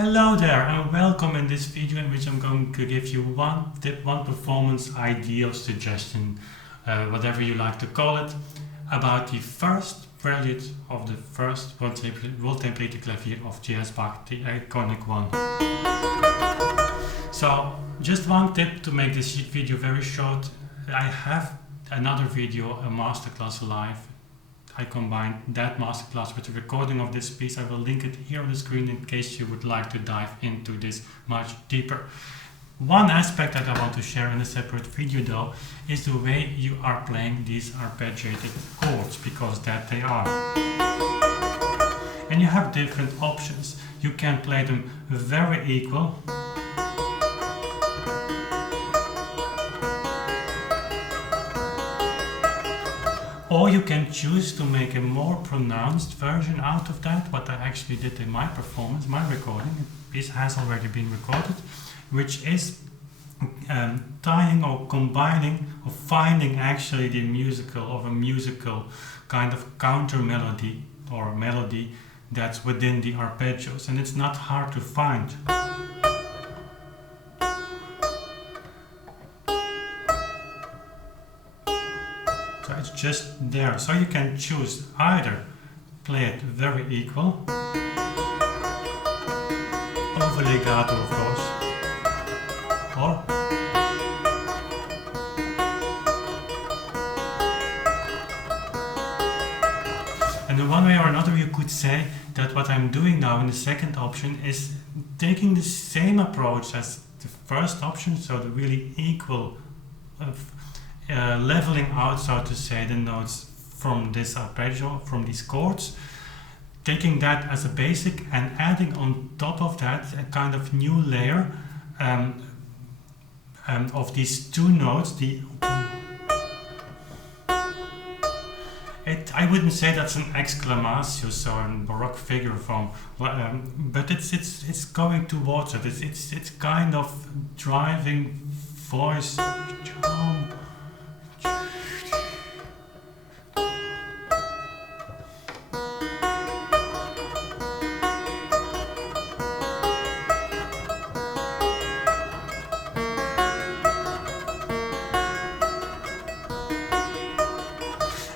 Hello there and welcome in this video in which I'm going to give you one tip, one performance idea or suggestion, whatever you like to call it, about the first prelude of the first World-Templated clavier of J.S.Bach, the iconic one. So just one tip to make this video very short. I have another video, a masterclass live. I combined that masterclass with the recording of this piece. I will link it here on the screen in case you would like to dive into this much deeper. One aspect that I want to share in a separate video though is the way you are playing these arpeggiated chords, because that they are. And you have different options. You can play them very equal, or you can choose to make a more pronounced version out of that, what I actually did in my performance, my recording. This has already been recorded, which is tying or combining or finding actually the musical or a musical kind of counter melody or melody that's within the arpeggios, and it's not hard to find. So it's just there. So you can choose either play it very equal, over legato of course, or and in one way or another you could say that what I'm doing now in the second option is taking the same approach as the first option, so the really equal leveling out, so to say, the notes from this arpeggio, from these chords, taking that as a basic and adding on top of that a kind of new layer of these two notes. I wouldn't say that's an exclamatio, so a Baroque figure from, but it's going towards it. It's kind of driving voice.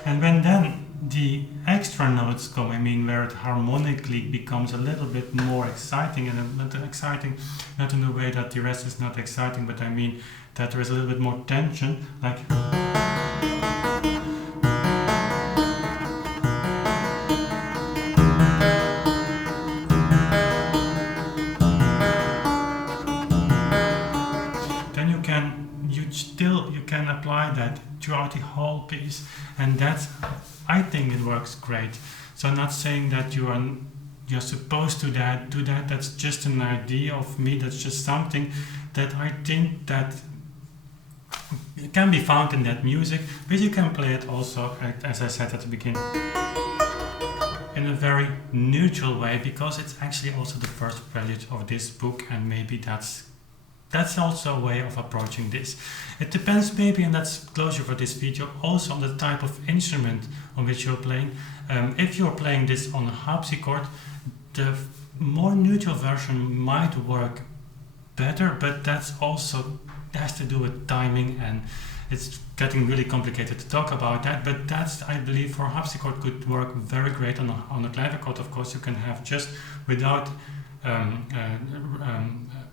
And when then the extra notes come, I mean where it harmonically becomes a little bit more exciting, and not exciting not in the way that the rest is not exciting, but I mean that there is a little bit more tension, like then you can apply that throughout the whole piece, and that's, I think it works great. So I'm not saying that you're supposed to do that. That's just an idea of me. That's just something that I think that can be found in that music, but you can play it also, as I said at the beginning, in a very neutral way, because it's actually also the first prelude of this book, and maybe that's also a way of approaching this. It depends maybe, and that's closure for this video, also on the type of instrument on which you're playing. If you're playing this on a harpsichord, the more neutral version might work better, but that's also has to do with timing, and it's getting really complicated to talk about that. But that's, I believe, for harpsichord could work very great. On a clavichord, of course, you can have just without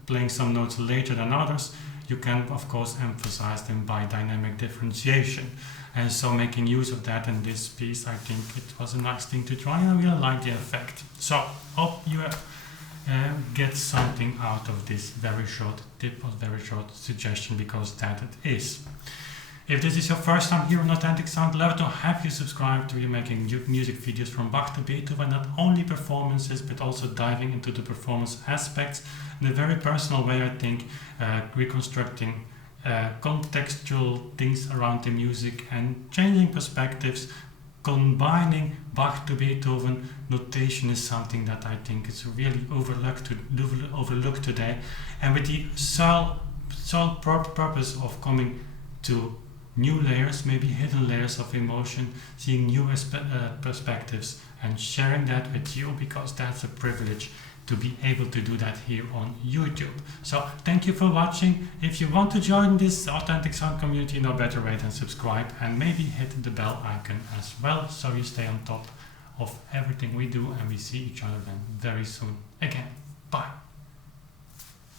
playing some notes later than others, you can of course emphasize them by dynamic differentiation, and so making use of that in this piece, I think it was a nice thing to try, and I really like the effect. So hope you get something out of this very short tip or very short suggestion, because that it is. If this is your first time here on Authentic Sound, love to have you subscribe to making music videos from Bach to Beethoven, not only performances but also diving into the performance aspects in a very personal way, I think, reconstructing contextual things around the music and changing perspectives. Combining Bach to Beethoven notation is something that I think is really overlooked today, and with the sole purpose of coming to new layers, maybe hidden layers of emotion, seeing new perspectives and sharing that with you, because that's a privilege to be able to do that here on YouTube. So thank you for watching. If you want to join this Authentic Sound community, no better way than subscribe and maybe hit the bell icon as well, so you stay on top of everything we do, and we see each other then very soon again. Bye.